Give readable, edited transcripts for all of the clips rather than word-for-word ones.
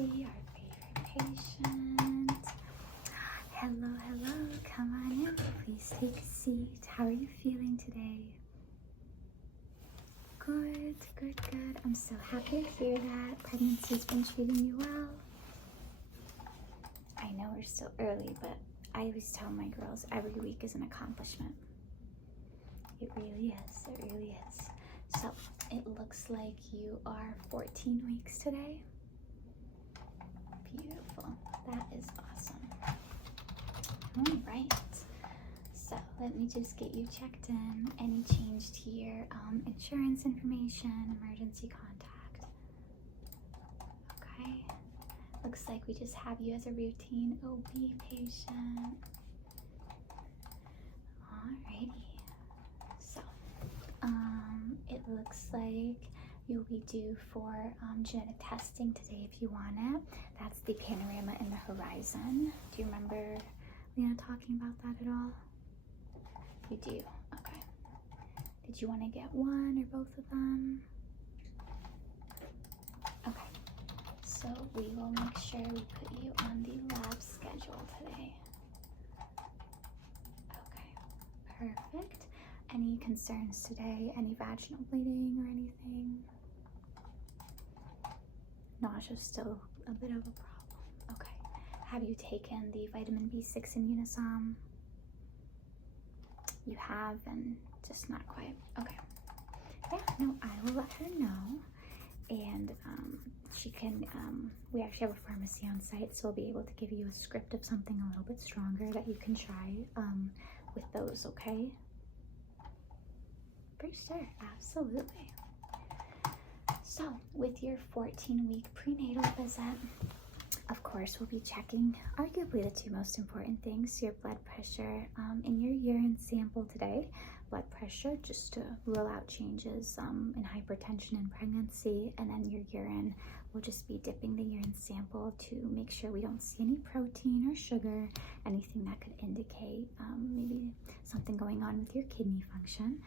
see our favorite patient. Hello, hello, come on in. Please take a seat. How are you feeling today? Good, good, good. I'm so happy to hear that. Pregnancy's been treating you well. I know we're still early, but I always tell my girls every week is an accomplishment. It really is, it really is. So it looks like you are 14 weeks today. Beautiful, that is awesome. All right, so let me just get you checked in. Any change to your insurance information, emergency contact. Okay, looks like we just have you as a routine OB patient. Alrighty, so it looks like you'll be due for genetic testing today if you want it. That's the panorama in the horizon. Do you remember Lena talking about that at all? You do? Okay. Did you want to get one or both of them? Okay. So we will make sure we put you on the lab schedule today. Okay. Perfect. Any concerns today? Any vaginal bleeding or anything? Nausea still a bit of a problem. Okay. Have you taken the vitamin B6 and Unisom? You have, and just not quite. Okay. Yeah, no, I will let her know. And she can, we actually have a pharmacy on site, so we'll be able to give you a script of something a little bit stronger that you can try with those, okay? For sure, absolutely. So, with your 14-week prenatal visit, of course, we'll be checking arguably the two most important things, your blood pressure and your urine sample today. Blood pressure, just to rule out changes in hypertension in pregnancy, and then your urine, we'll just be dipping the urine sample to make sure we don't see any protein or sugar, anything that could indicate maybe something going on with your kidney function.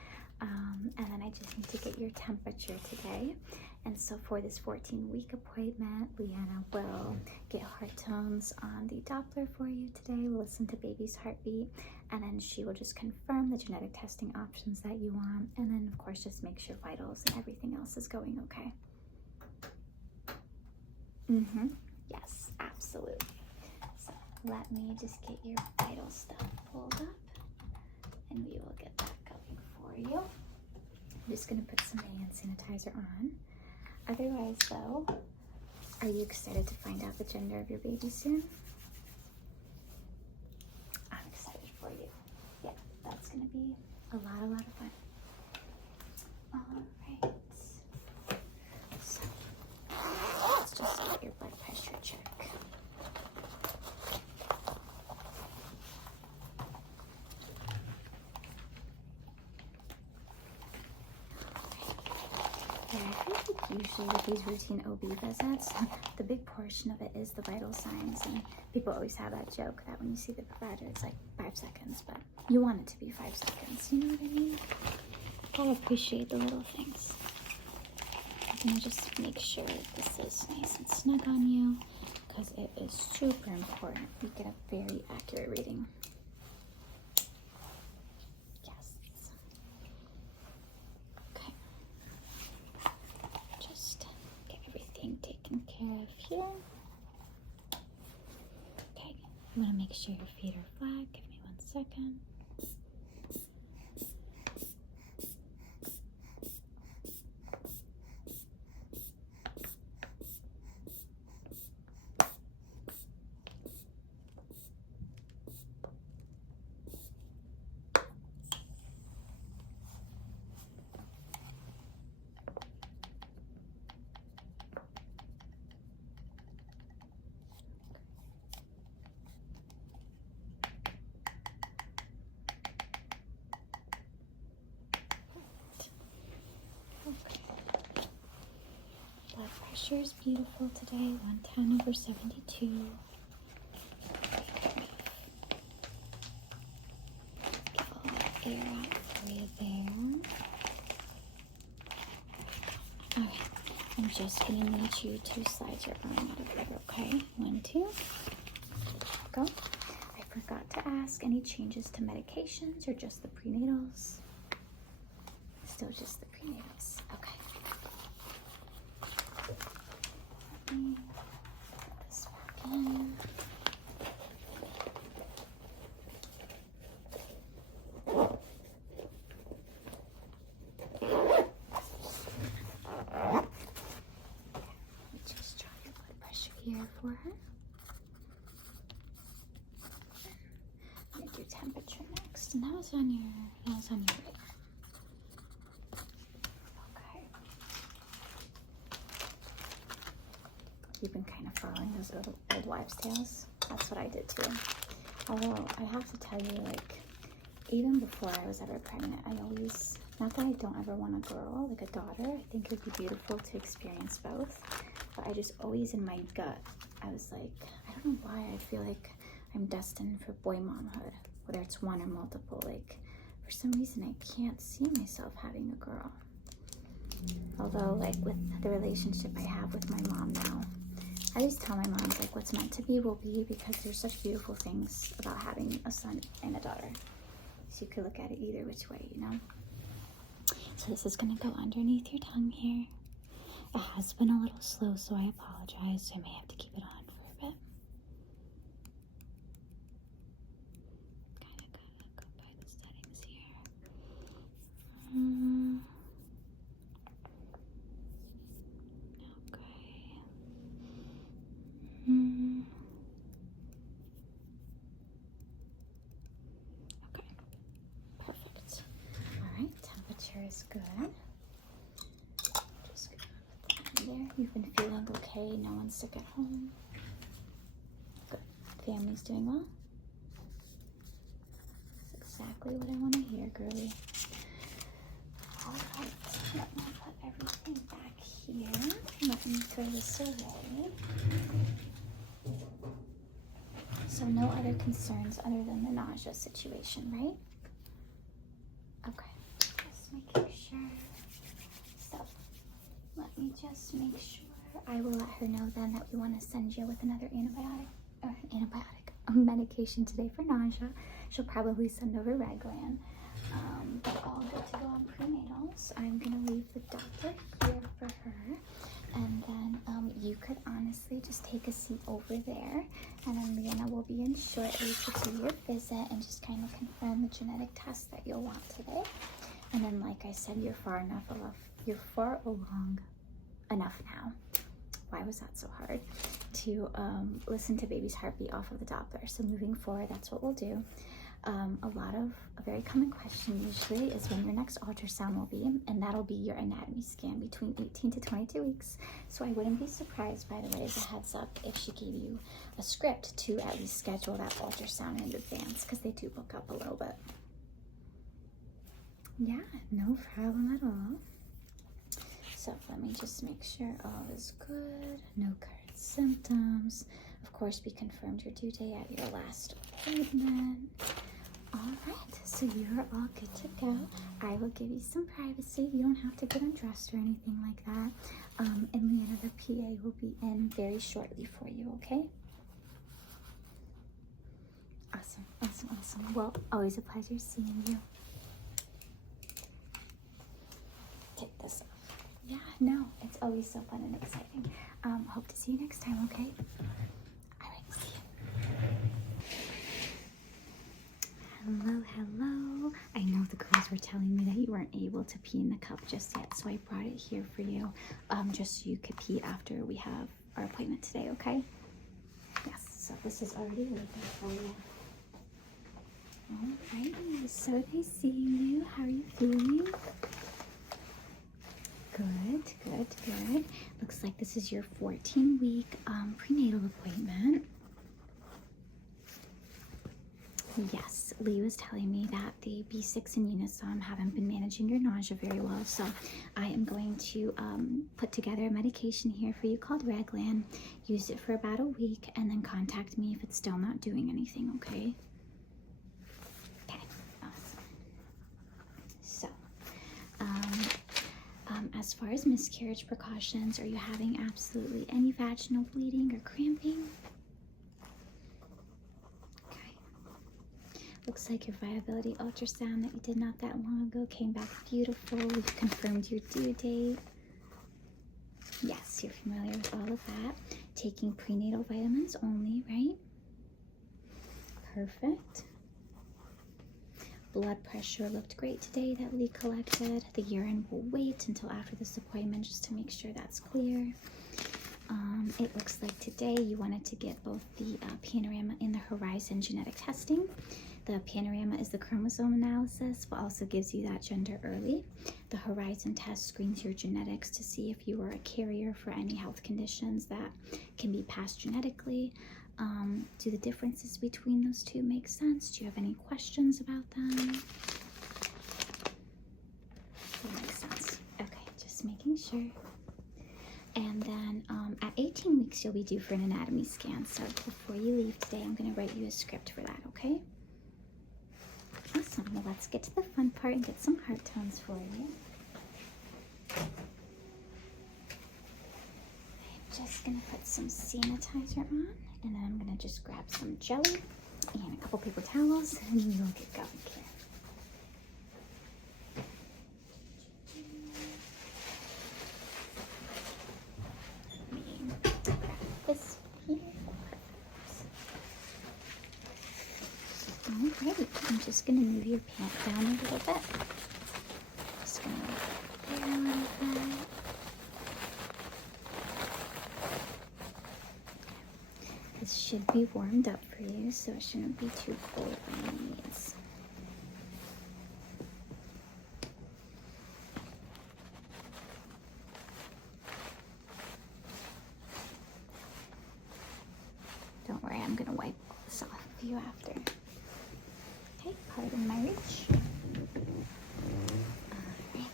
And then I just need to get your temperature today. And so for this 14-week appointment, Leanna will get heart tones on the Doppler for you today. We'll listen to baby's heartbeat, and then she will just confirm the genetic testing options that you want. And then, of course, just make sure vitals and everything else is going okay. Yes, absolutely. So let me just get your vital stuff pulled up, and we will get that going for you. I'm just going to put some hand sanitizer on. Otherwise, though, are you excited to find out the gender of your baby soon? I'm excited for you. Yeah, that's going to be a lot of fun. All right. So, let's just get your blood pressure check. Usually with these routine OB visits, the big portion of it is the vital signs, and people always have that joke that when you see the provider, it's like 5 seconds, but you want it to be 5 seconds, you know what I mean? Gotta appreciate the little things. I'm gonna just make sure this is nice and snug on you, because it is super important we get a very accurate reading. Taken care of here. Okay, you want to make sure your feet are flat. Give me 1 second. Pressure is beautiful today, 110/72. Get all that air out for you there. Alright, I'm just going to need you to slide your arm out of there, okay? 1, 2. Go. I forgot to ask, any changes to medications or just the prenatals? Still just the prenatals. Okay. Let me put this back in. Just try your blood pressure here for her. I'm gonna do temperature next, and that was on your right. Okay. You've been kind of following those old wives' tales. That's what I did too. Although I have to tell you, like, even before I was ever pregnant, I always, not that I don't ever want a girl, like a daughter. I think it would be beautiful to experience both. But I just always in my gut, I was like, I don't know why I feel like I'm destined for boy momhood, whether it's one or multiple. Like, for some reason, I can't see myself having a girl. Although, like, with the relationship I have with my mom now, I always tell my mom, like, what's meant to be will be, because there's such beautiful things about having a son and a daughter. So you could look at it either which way, you know? So this is gonna go underneath your tongue here. It has been a little slow, so I apologize. I may have to keep it on for a bit. Kind of gotta go by the settings here. Okay. Okay. Perfect. All right. Temperature is good. Just gonna put that in there. You've been feeling okay. No one's sick at home. Good. Family's doing well. That's exactly what I want to hear, girly. All right. Let me put everything back here. Let me throw this away. So no other concerns other than the nausea situation, right? Okay. Just making sure. So let me just make sure. I will let her know then that we want to send you with another medication today for nausea. She'll probably send over Reglan. But all good to go on prenatals. I'm gonna leave the Doppler here for her, and then you could honestly just take a seat over there, and then Leanna will be in shortly to do your visit and just kind of confirm the genetic test that you'll want today. And then, like I said, you're far along enough now. Why was that so hard? To listen to baby's heartbeat off of the Doppler. So moving forward, that's what we'll do. A very common question usually is when your next ultrasound will be, and that'll be your anatomy scan between 18 to 22 weeks. So I wouldn't be surprised, by the way, as a heads up, if she gave you a script to at least schedule that ultrasound in advance, because they do book up a little bit. Yeah, no problem at all. So let me just make sure all is good, no current symptoms. Of course, we confirmed your due date at your last appointment. All right, so you're all good to go. I will give you some privacy. You don't have to get undressed or anything like that. And Leanna, the PA, will be in very shortly for you, okay? Awesome, awesome, awesome. Well, always a pleasure seeing you. Take this off. Yeah, no, it's always so fun and exciting. Hope to see you next time, okay? All right, see you. Hello, hello. I know the girls were telling me that you weren't able to pee in the cup just yet, so I brought it here for you, just so you could pee after we have our appointment today, okay? Yes, so this is already waiting for you. Alrighty, so nice seeing you. How are you feeling? Good, good, good. Looks like this is your 14-week prenatal appointment. Yes, Lee was telling me that the B6 and Unisom haven't been managing your nausea very well, so I am going to put together a medication here for you called Reglan. Use it for about a week, and then contact me if it's still not doing anything, okay? Okay, awesome. So, as far as miscarriage precautions, are you having absolutely any vaginal bleeding or cramping? Okay. Looks like your viability ultrasound that you did not that long ago came back beautiful. We've confirmed your due date. Yes, you're familiar with all of that. Taking prenatal vitamins only, right? Perfect. Blood pressure looked great today that we collected. The urine will wait until after this appointment just to make sure that's clear. It looks like today you wanted to get both the panorama and the horizon genetic testing. The panorama is the chromosome analysis, but also gives you that gender early. The horizon test screens your genetics to see if you are a carrier for any health conditions that can be passed genetically. Do the differences between those two make sense? Do you have any questions about them? That makes sense. Okay, just making sure. And then at 18 weeks, you'll be due for an anatomy scan. So before you leave today, I'm going to write you a script for that, okay? Awesome. Well, let's get to the fun part and get some heart tones for you. I'm just going to put some sanitizer on, and then I'm going to just grab some jelly and a couple paper towels, and we'll get going here. This here. Alrighty, I'm just going to move your pant down a little bit. Just going to move it there a little bit. This should be warmed up for you, so it shouldn't be too cold by any means. Don't worry, I'm going to wipe this off of you after. Okay, pardon my reach. Alright.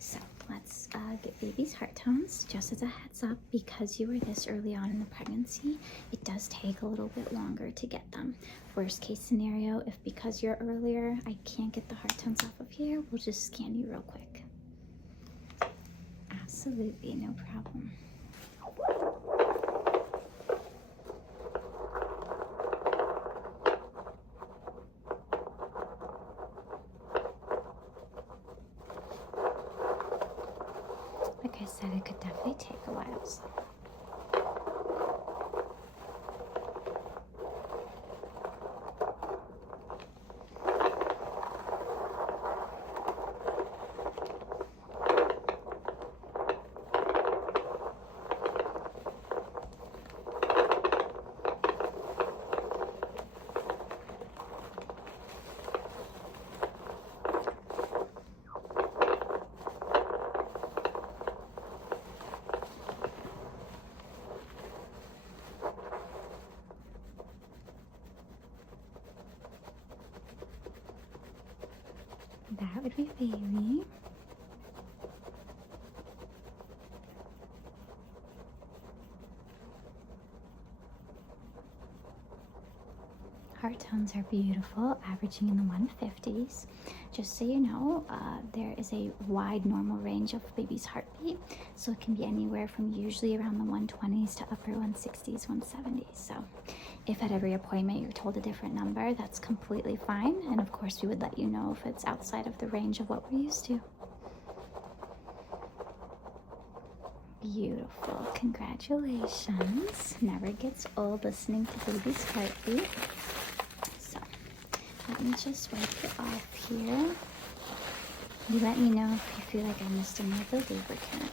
So, let's get baby's heart tones. Just as a heads up, because you were this early on in the pregnancy, it does take a little bit longer to get them. Worst case scenario, if because you're earlier, I can't get the heart tones off of here, we'll just scan you real quick. Absolutely, no problem. Like I said, it could definitely take a while. So. That would be baby. Heart tones are beautiful, averaging in the 150s. Just so you know, there is a wide normal range of baby's heartbeat, so it can be anywhere from usually around the 120s to upper 160s, 170s. So if at every appointment you're told a different number, that's completely fine. And of course, we would let you know if it's outside of the range of what we're used to. Beautiful. Congratulations. Never gets old listening to baby's heartbeat. Let me just wipe it off here. You let me know if you feel like I missed any of the lubricant.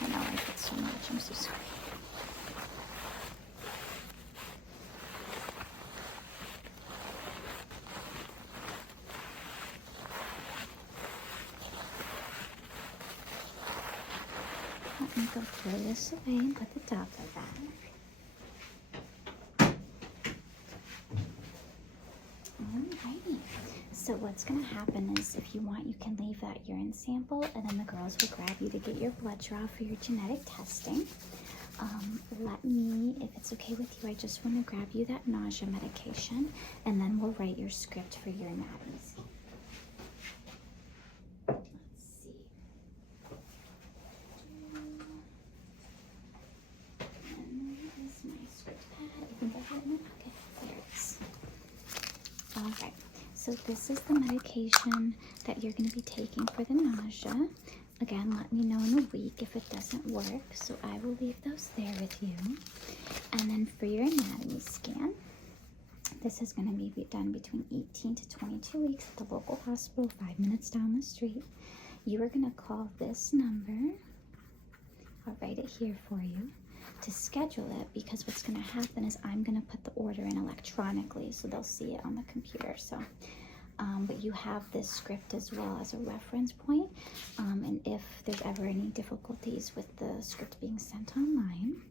I know I did so much, I'm so sorry. Let me go throw this away and put the Doppler back. Alrighty. So what's going to happen is, if you want, you can leave that urine sample, and then the girls will grab you to get your blood draw for your genetic testing. Let me, if it's okay with you, I just want to grab you that nausea medication, and then we'll write your script for your anatomy scan. Let's see. And where is my script pad? I think I have it in my pocket. There it is. All right. So this is the medication that you're going to be taking for the nausea. Again, let me know in a week if it doesn't work. So I will leave those there with you. And then for your anatomy scan, this is going to be done between 18 to 22 weeks at the local hospital, 5 minutes down the street. You are going to call this number. I'll write it here for you to schedule it, because what's going to happen is I'm going to put the order in electronically, so they'll see it on the computer. So but you have this script as well as a reference point, and if there's ever any difficulties with the script being sent online,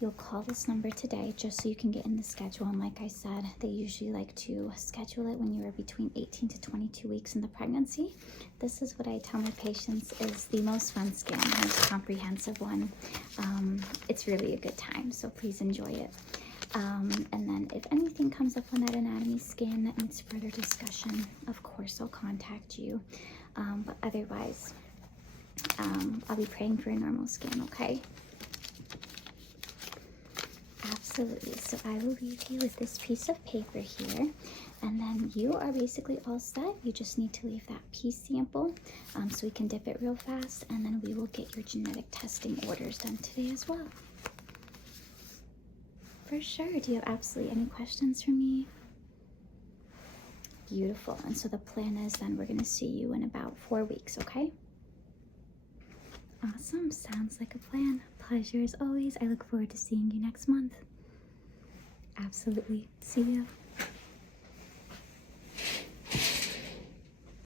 you'll call this number today just so you can get in the schedule. And like I said, they usually like to schedule it when you are between 18 to 22 weeks in the pregnancy. This is what I tell my patients is the most fun scan, the most comprehensive one. It's really a good time, so please enjoy it. And then if anything comes up on that anatomy scan that needs further discussion, of course I'll contact you. But otherwise, I'll be praying for a normal scan, okay? Absolutely. So I will leave you with this piece of paper here, and then you are basically all set. You just need to leave that pee sample so we can dip it real fast, and then we will get your genetic testing orders done today as well. For sure. Do you have absolutely any questions for me? Beautiful. And so the plan is then we're going to see you in about 4 weeks, okay? Awesome. Sounds like a plan. Pleasure as always. I look forward to seeing you next month. Absolutely. See ya.